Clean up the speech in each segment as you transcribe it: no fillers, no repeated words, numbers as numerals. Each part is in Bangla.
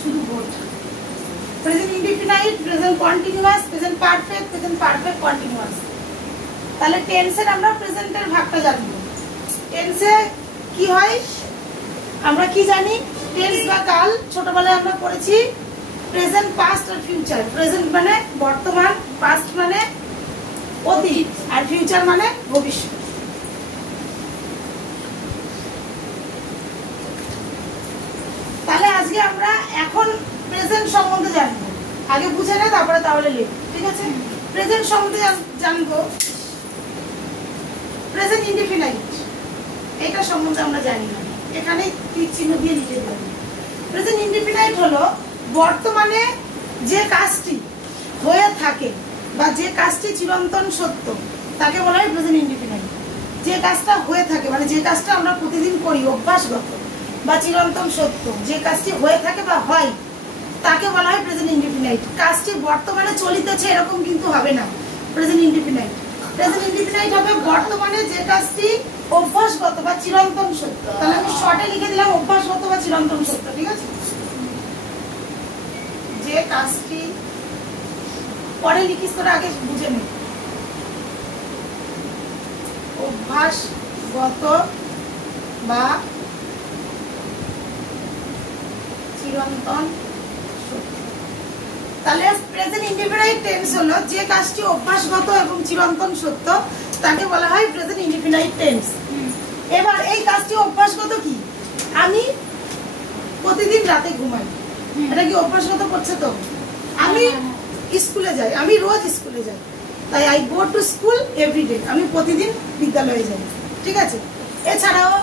শুধু board present indefinite, present continuous, present perfect continuous. তাহলে টেন্সের আমরা প্রেজেন্টের ভাগটা জানবো। টেন্সে কি হয় আমরা কি জানি? টেন্স বা কাল ছোটবেলায় আমরা পড়েছি প্রেজেন্ট, পাস্ট আর ফিউচার। প্রেজেন্ট মানে বর্তমান, পাস্ট মানে অতীত, আর ফিউচার মানে ভবিষ্যৎ। তাহলে আজকে আমরা এখন প্রেজেন্ট সম্বন্ধে জানবো। আগে বুঝে না তারপরে তাহলে লিখ, ঠিক আছে? প্রেজেন্ট সম্বন্ধে জানবো। প্রেজেন্ট ইনডিফিনাইট এটা সম্বন্ধে আমরা জানি না, এখানে তীর চিহ্ন দিয়ে লিখে দেব। প্রেজেন্ট ইনডিফিনাইট হলো বর্তমানে যে কাজটি হয়ে থাকে বা যে কাজটি চিরন্তন সত্য তাকে বলা হয় প্রেজেন্ট ইনডিফিনাইট। যে কাজটা হয়ে থাকে মানে যে কাজটা আমরা প্রতিদিন করি অভ্যাসগত বা চিরন্তন সত্য, যে কাজটি হয়ে থাকে বা হয় তাকে বলা হয় প্রেজেন্ট ইনডিফিনাইট। কাজটি বর্তমানে চলিতেছে এরকম কিন্তু হবে না প্রেজেন্ট ইনডিফিনাইট। প্রেজেন্ট ইনডিফিনাইট হবে বর্তমানে যে কাজটি অভ্যাসগত বা চিরন্তন সত্য। তাহলে আমি শর্টে লিখে দিলাম অভ্যাসগত বা চিরন্তন সত্য, ঠিক আছে? যে কাজটি পরে লিখিস তোরা আগে বুঝে নে। অভ্যাসগত বা চিরন্তন সত্য। তাহলে প্রেজেন্ট ইনডিফিনাইট টেন্স হলো যে কাজটি অভ্যাসগত এবং চিরন্তন সত্য তাকে বলা হয় প্রেজেন্ট ইনডিফিনাইট টেন্স। এবার এই কাজটি অভ্যাসগত কি? আমি প্রতিদিন রাতে ঘুমাই, এটা কি অভ্যাসগত করছে? তো আমি স্কুলে যাই, আমি রোজ স্কুলে যাই, তাই I go to school everyday, আমি প্রতিদিন বিদ্যালয়ে যাই, ঠিক আছে? এছাড়াও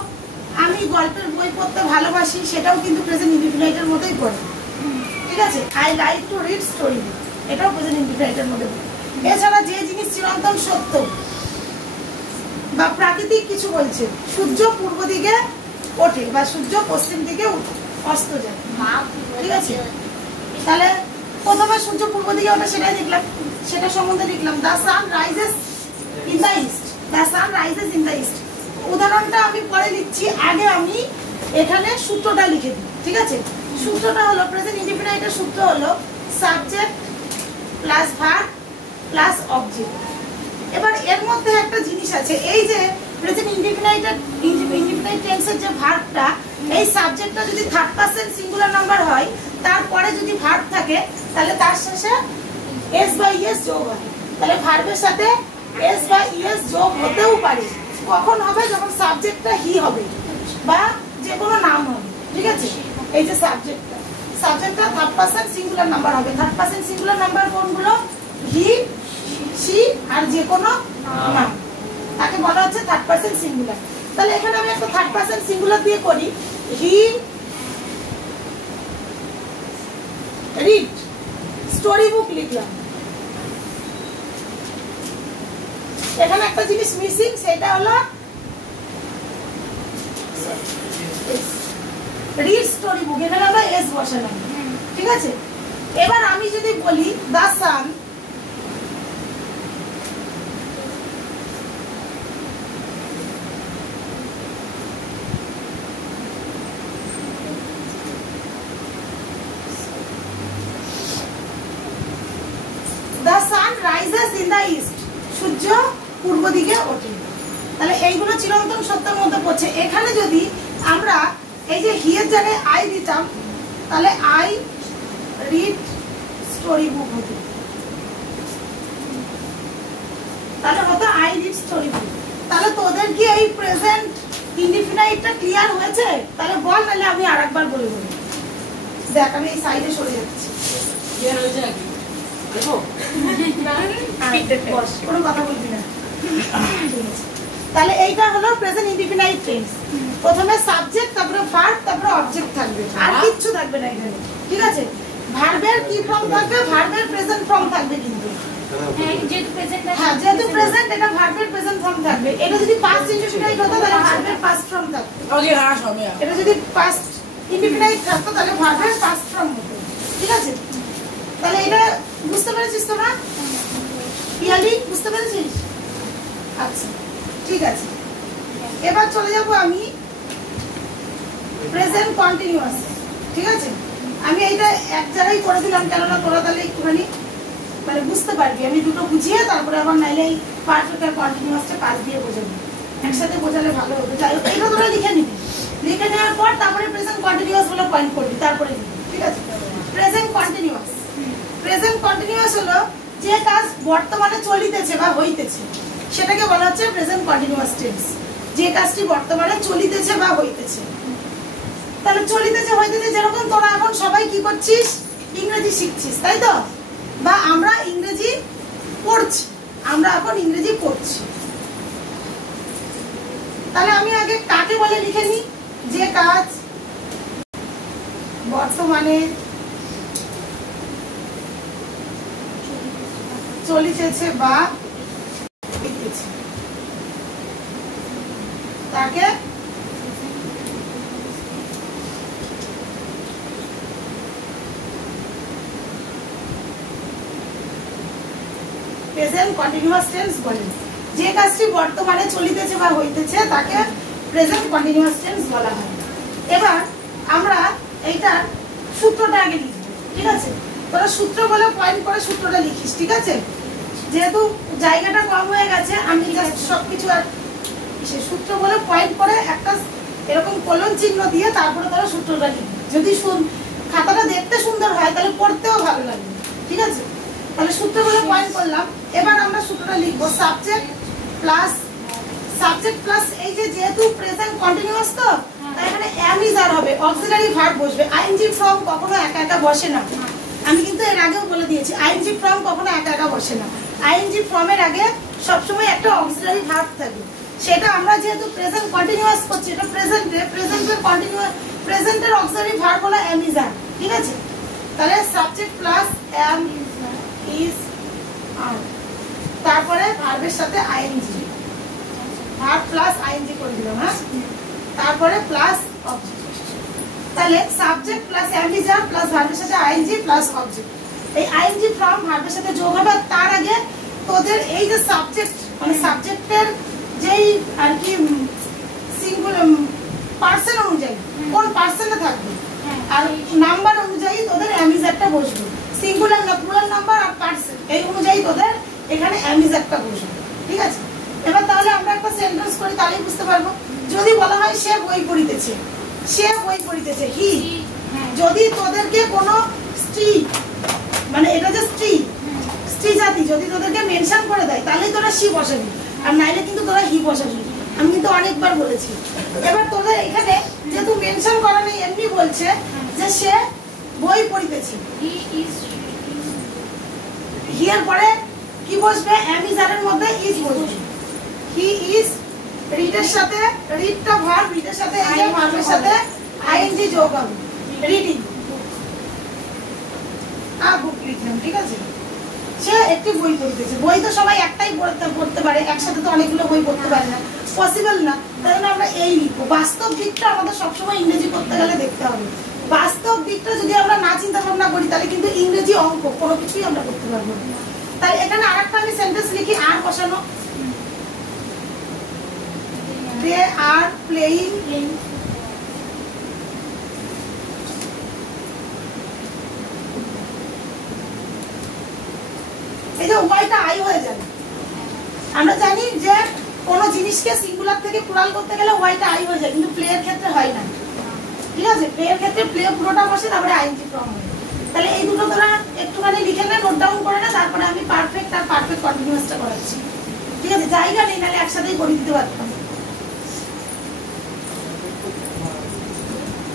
আমি গল্পের বই পড়তে ভালোবাসি, সেটাও কিন্তু প্রেজেন্ট ইনডিফিনাইটের মধ্যেই পড়ে, ঠিক আছে? I like to read story, এটাও প্রেজেন্ট ইনডিফিনাইটের মধ্যে পড়ে। এছাড়া যে জিনিস চিরন্তন সত্য বা প্রাকৃতিক কিছু বলছে, সূর্য পূর্ব দিকে ওঠে বা সূর্য পশ্চিম দিকে অস্ত যায়, ঠিক আছে? তাহলে প্রথমে সূর্য পূর্ব দিকে ওঠে সেটাই দেখলাম, সেটা সম্বন্ধে লিখলাম the sun rises in the east, the sun rises in the east. উদাহরণটা আমি পরে লিখছি, আগে আমি এখানে সূত্রটা লিখে দিই, ঠিক আছে? সূত্রটা হলো প্রেজেন্ট ইনডিফিনাইটের সূত্র হলো subject plus verb plus object. এবার এর মধ্যে একটা জিনিস আছে, এই যে প্রেজেন্ট ইনডিফিনাইট টেন্সের যে ভার্বটা, এই সাবজেক্টটা যদি থার্ড পারসন সিঙ্গুলার নাম্বার হয়, তারপরে যদি ভার্ব থাকে তাহলে তার শেষে এস বা ইএস যোগ হয়। তাহলে ভার্বের সাথে এস বা ইএস যোগ হতেও পারে। কখন হবে? যখন সাবজেক্টটা হি হবে বা যে কোনো নাম হবে, ঠিক আছে? এই যে সাবজেক্টটা থার্ড পারসন সিঙ্গুলার নাম্বার হবে। থার্ড পারসন সিঙ্গুলার নাম্বার কোনগুলো? হি, সি আর যে কোনো নাম, তাকে বলা হচ্ছে থার্ড পারসন সিঙ্গুলার। তাহলে এখানে আমি একটা থার্ড পারসন সিঙ্গুলার দিয়ে করি, হি রিড স্টোরি বুক লিখলাম। এখানে একটা জিনিস মিসিং, সেটা হলো রিড স্টোরি বুক, এখানে আমরা এস বসালাম, ঠিক আছে? এবার আমি যদি বলি the sun rises in the east, সূর্য পূর্ব দিকে ওঠে। তাহলে এইগুলো চিরন্তন সত্যের মধ্যে পড়ছে। এখানে যদি আমরা এই যে হি এর জায়গায় আই দিতাম, তাহলে আই রিড স্টোরি বুক হতো, তাহলে হতো আই রিড স্টোরি বুক। তাহলে তোদের কি এই প্রেজেন্ট ইনডিফিনাইটটা ক্লিয়ার হয়েছে? তাহলে বল, নাহলে আমি আরেকবার বলে বলি। দেখ আমি এই সাইডে সরে যাচ্ছি, ক্লিয়ার হয়েছে নাকি? কোনো কথা বলবি না। তাহলে এইটা হলো প্রেজেন্ট ইনডিফিনাইট টেন্স। প্রথমে সাবজেক্ট, তারপরে ভার্ব, তারপরে অবজেক্ট থাকবে, আর কিচ্ছু থাকবে না এখানে, ঠিক আছে? ভার্বের কি ফর্ম থাকবে? ভার্বের প্রেজেন্ট ফর্ম থাকবে, কিন্তু যেহেতু প্রেজেন্ট এটা ভার্বের প্রেজেন্ট ফর্ম থাকবে। এটা যদি পাস্ট ইনডিফিনাইট হতো তাহলে ভার্বের পাস্ট ফর্ম থাকতো। এটা যদি পাস্ট ইনডিফিনাইট থাকতো তাহলে ভার্বের পাস্ট ফর্ম হতো, ঠিক আছে? তাহলে এটা বুঝতে পেরেছিস তোরা? ক্লিয়ারলি বুঝতে পেরেছিস? আচ্ছা, ঠিক আছে। এবার চলে যাব আমি প্রেজেন্ট কন্টিনিউয়াস, ঠিক আছে? আমি এইটা এক জায়গায় করে দিলাম, কেননা তোরা তাহলে একটুখানি মানে বুঝতে পারবি। আমি দুটো বুঝিয়ে তারপরে আবার নাইলে এই পারফেক্ট আর কন্টিনিউয়াসটা কাজ দিয়ে বোঝাবি, একসাথে বোঝালে ভালো হবে। যাই হোক, এটা তোরা লিখে নিবি, লিখে নেওয়ার পর তারপরে প্রেজেন্ট কন্টিনিউয়াস বলে পয়েন্ট করবি, তারপরে ঠিক আছে? প্রেজেন্ট কন্টিনিউয়াস, প্রেজেন্ট কন্টিনিউয়াস হলো যে কাজ বর্তমানে চলিতেছে বা হইতেছে, সেটাকে বলা হচ্ছে প্রেজেন্ট কন্টিনিউয়াস টেন্স। যে কাজটি বর্তমানে চলিতেছে বা হইতেছে, তাহলে চলিতেছে হইতেছে, যেরকম তোরা এখন সবাই কি করছিস, ইংরেজি শিখছিস, তাই তো? বা আমরা ইংরেজি পড়ছি, আমরা এখন ইংরেজি পড়ছি। তাহলে আমি আগে কাকে বলে লিখে নিই, যে কাজ বর্তমানে চলিতেছে বা হইতেছে, তাকে প্রেজেন্ট কন্টিনিউয়াস টেন্স বলে। যে কাজটি বর্তমানে চলিতেছে বা হইতেছে তাকে প্রেজেন্ট কন্টিনিউয়াস টেন্স বলা হয়। এবার আমরা এইটার সূত্রটা আগে লিখব, ঠিক আছে? তোরা সূত্র বলে পয়েন্ট করে সূত্রটা লিখিস, ঠিক আছে? যেহেতু জায়গাটা কম হয়ে গেছে, আমি জাস্ট সবকিছু আর সূত্র বলে পয়েন্ট করে একটা এরকম কলন চিহ্ন দিয়ে তারপরে তোরা সূত্রটা লিখবি। যদি খাতাটা দেখতে সুন্দর হয় তাহলে পড়তেও ভালো লাগবে, ঠিক আছে? তাহলে সূত্র বলে পয়েন্ট করলাম। এবার আমরা সূত্রটা লিখবো, সাবজেক্ট প্লাস এই যে যেহেতু প্রেজেন্ট কন্টিনিউয়াস, তো তাই এখানে am is are হবে, অক্সিলারি ভার্ব বসবে। আইএনজি ফর্ম কখনো একা একা বসে না, আমি কিন্তু এর আগেও বলে দিয়েছি। আইএনজি ফর্ম কখনো একা একা বসে না, আইএনজি ফর্মের আগে সবসময় একটা অক্সিলারি ভার্ব থাকে। সেটা আমরা যেহেতু প্রেজেন্ট কন্টিনিউয়াস করছি, এটা প্রেজেন্টের কন্টিনিউয়াস, প্রেজেন্টের অক্সিলারি ভার্ব হলো am is are, ঠিক আছে? তাহলে subject plus am is are, তারপরে ভার্বের সাথে আইএনজি, ভার্ব প্লাস আইএনজি করে দিলাম, হ্যাঁ? তারপরে প্লাস অবজেক্ট। তাহলে subject plus am is are plus ভার্বের সাথে আইএনজি প্লাস অবজেক্ট। এই আইএনজি ফর্ম ভার্বের সাথে যোগ হবে। তার আগে তোদের এই যে সাবজেক্ট, মানে সাবজেক্টের যেই আর কি সিঙ্গুলার পার্সন অনুযায়ী কোন পার্সনে থাকবে, আর নাম্বার অনুযায়ী তোদের am is are টা বসবে। সিঙ্গুলার না প্লুরাল নাম্বার আর পার্সন, এই অনুযায়ী তোদের এখানে am is are টা বসবে, ঠিক আছে? এবার তাহলে আমরা একটা সেন্টেন্স করি, তাহলেই বুঝতে পারবো। যদি বলা হয় সে বই পড়িতেছে, সে বই পড়িতেছে, হি। যদি তোদেরকে কোনো স্ত্রী, মানে এটা যে স্ত্রী জাতি যদি তোদেরকে মেনশন করে দেয়, তাহলে তোরা সি বসাবি, আর নাইলে কিন্তু তোরা হি বসাবি। আমি কিন্তু অনেকবার বলেছি। এবার তোদের এখানে যেহেতু মেনশন করা নেই, এমনি বলছে যে সে বই পড়িতেছে, হি এর পরে কি বসবে, am is are এর মধ্যে is বসবে। হি ইজ রিডের সাথে, রিডটা ভার্ব, রিডের সাথে এই যে ভার্বের সাথে আইএনজি যোগ হবে, রিডিং। বুক লিখলাম, ঠিক আছে? সে একটি বই পড়তেছে। বই তো সবাই একটাই পড়তে পারে, একসাথে তো অনেকগুলো বই পড়তে পারে না, পসিবল না। তাই জন্য আমরা এই লিখবো। বাস্তব দিকটা আমাদের সবসময় ইংরেজি করতে গেলে দেখতে হবে। বাস্তব দিকটা যদি আমরা না চিন্তা ভাবনা করি, তাহলে কিন্তু ইংরেজি অঙ্ক কোনো কিছুই আমরা করতে পারবো না। তাই এখানে আরেকটা আমি সেন্টেন্স লিখি, আর বসানো, they are playing এই যে উভয়টা আই হয়ে যাবে। আমরা জানি যে কোন জিনিসকে সিঙ্গুলার থেকে প্লুরাল করতে গেলে উভয়টা আই হয়ে যায়, কিন্তু প্লে এর ক্ষেত্রে হয় না, ঠিক আছে? প্লে এর ক্ষেত্রে প্লে পুরোটা বসে, তারপরে আইএনজি ফর্ম হয়। তাহলে এই দুটো তোরা একটুখানি লিখে নে, নোট ডাউন করে না, তারপরে আমি পারফেক্ট আর পারফেক্ট কন্টিনিউয়াসটা করাচ্ছি, ঠিক আছে? জায়গা নেই, নাহলে একসাথেই করে দিতে পারতাম।